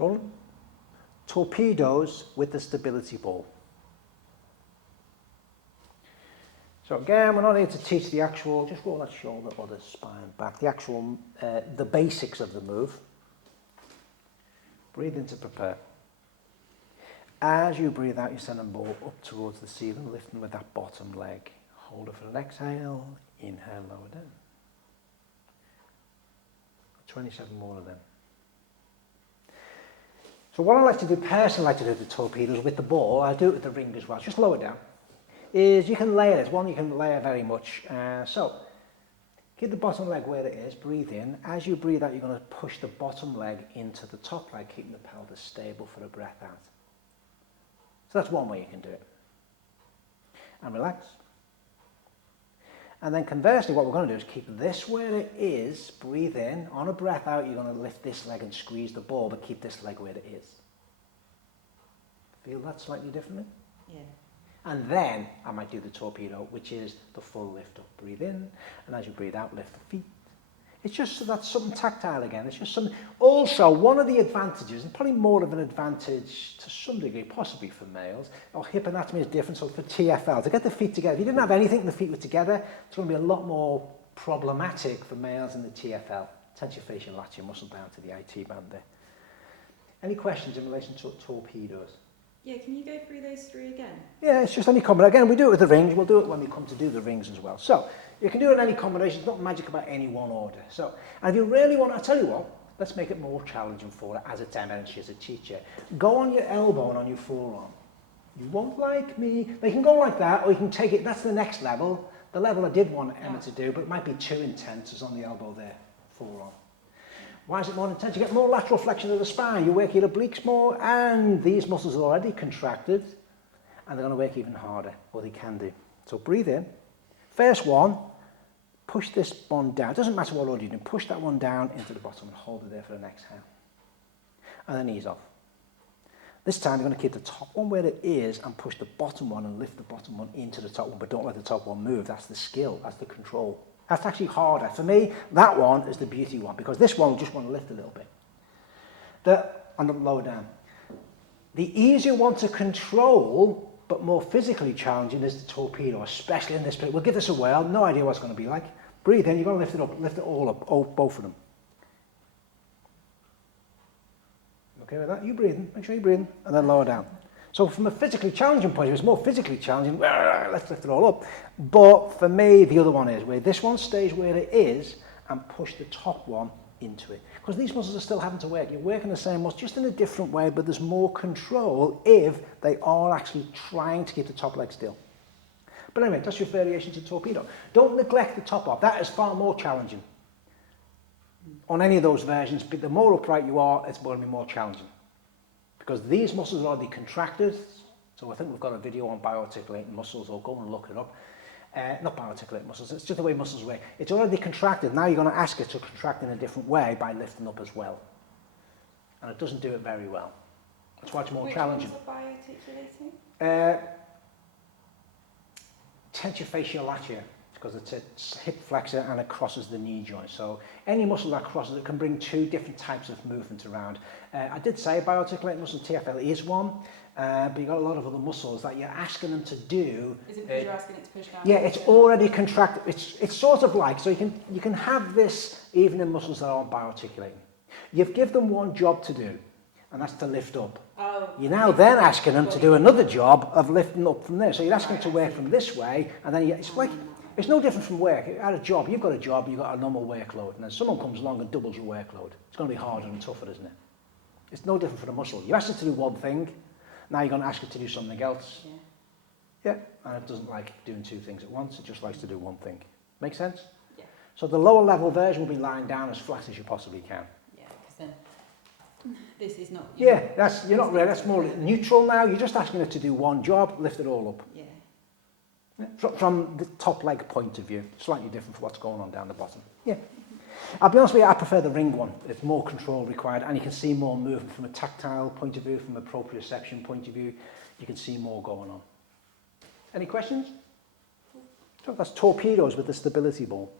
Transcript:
Rolling. Torpedoes with the stability ball. So again, we're not here to teach the actual, just roll that shoulder or the spine back, the actual, the basics of the move. Breathe in to prepare. As you breathe out, you send the ball up towards the ceiling, lifting with that bottom leg. Hold it for an exhale, inhale, lower down. 27 more of them. So what I like to do, personally I like to do the torpedoes with the ball, I do it with the ring as well, just lower down, is you can layer it. One, you can layer very much. So keep the bottom leg where it is, breathe in. As you breathe out, you're going to push the bottom leg into the top leg, keeping the pelvis stable for a breath out. So that's one way you can do it. And relax. And then conversely, what we're going to do is keep this where it is, breathe in. On a breath out, you're going to lift this leg and squeeze the ball, but keep this leg where it is. Feel that slightly differently? Yeah. And then I might do the torpedo, which is the full lift up. Breathe in, and as you breathe out, lift the feet. It's just so that's something tactile again. It's just something. Also, one of the advantages, and probably more of an advantage to some degree, possibly for males, our hip anatomy is different. So for TFL, to get the feet together, if you didn't have anything and the feet were together, it's going to be a lot more problematic for males in the TFL. Tension facial latch your muscle down to the IT band there. Any questions in relation to torpedoes? Yeah, can you go through those three again? Yeah, it's just any combination. Again, we do it with the rings. We'll do it when we come to do the rings as well. So you can do it in any combination. It's not magic about any one order. So, and if you really want, I'll tell you what, let's make it more challenging for it as a demo and she as a teacher. Go on your elbow and on your forearm. You won't like me. But you can go like that, or you can take it. That's the next level. The level I did want Emma to do, but it might be too intense, is on the elbow there, forearm. Why is it more intense? You get more lateral flexion of the spine. You work your obliques more, and these muscles are already contracted, and they're going to work even harder, or they can do. So breathe in. First one, push this one down. It doesn't matter what order you do. Push that one down into the bottom and hold it there for an exhale. And then ease off. This time you're going to keep the top one where it is and push the bottom one and lift the bottom one into the top one, but don't let the top one move. That's the skill. That's the control. That's actually harder. For me, that one is the beauty one, because this one, we just want to lift a little bit. And lower down. The easier one to control, but more physically challenging, is the torpedo, especially in this bit. We'll give this a whirl. No idea what it's going to be like. Breathe in. You're going to lift it up. Lift it all up. Oh, both of them. Okay with that? You breathing. Make sure you're breathing. And then lower down. So from a physically challenging point of view, it's more physically challenging. Let's lift it all up. But for me, the other one is where this one stays where it is and push the top one into it. Because these muscles are still having to work. You're working the same muscle, just in a different way, but there's more control if they are actually trying to keep the top leg still. But anyway, that's your variation to torpedo. Don't neglect the top off. That is far more challenging. On any of those versions, the more upright you are, it's going to be more challenging. Because these muscles are already contracted, so I think we've got a video on bioarticulating muscles, or go and look it up. Not bioarticulating muscles, it's just the way muscles work. It's already contracted, now you're going to ask it to contract in a different way by lifting up as well. And it doesn't do it very well. That's why it's more challenging. Which ones are bioarticulating? Tension facial latch, because it's a hip flexor and it crosses the knee joint. So any muscle that crosses it can bring two different types of movement around. I did say bioarticulating muscle TFL is one, but you've got a lot of other muscles that you're asking them to do. Is it because you're asking it to push down? Yeah, it's already contracted. It's sort of like, so you can have this even in muscles that aren't bioarticulating. You've given them one job to do, and that's to lift up. Oh, you're now then asking them to do another job of lifting up from there. So you're asking them to work from this way, and then it's like, it's no different from work. At a job, you've got a job, you've got a normal workload, and then someone comes along and doubles your workload. It's going to be harder and tougher, isn't it? It's no different for the muscle. You asked it to do one thing, now you're going to ask it to do something else. Yeah, and it doesn't like doing two things at once, it just likes to do one thing. Make sense? Yeah. So the lower level version will be lying down as flat as you possibly can. Yeah, because then this is not... Yeah, you're not really, that's more neutral now. You're just asking it to do one job, lift it all up. Yeah. From the top leg point of view, slightly different from what's going on down the bottom. Yeah. I'll be honest with you, I prefer the ring one. It's more control required, and you can see more movement from a tactile point of view, from a proprioception point of view. You can see more going on. Any questions? So that's torpedoes with the stability ball.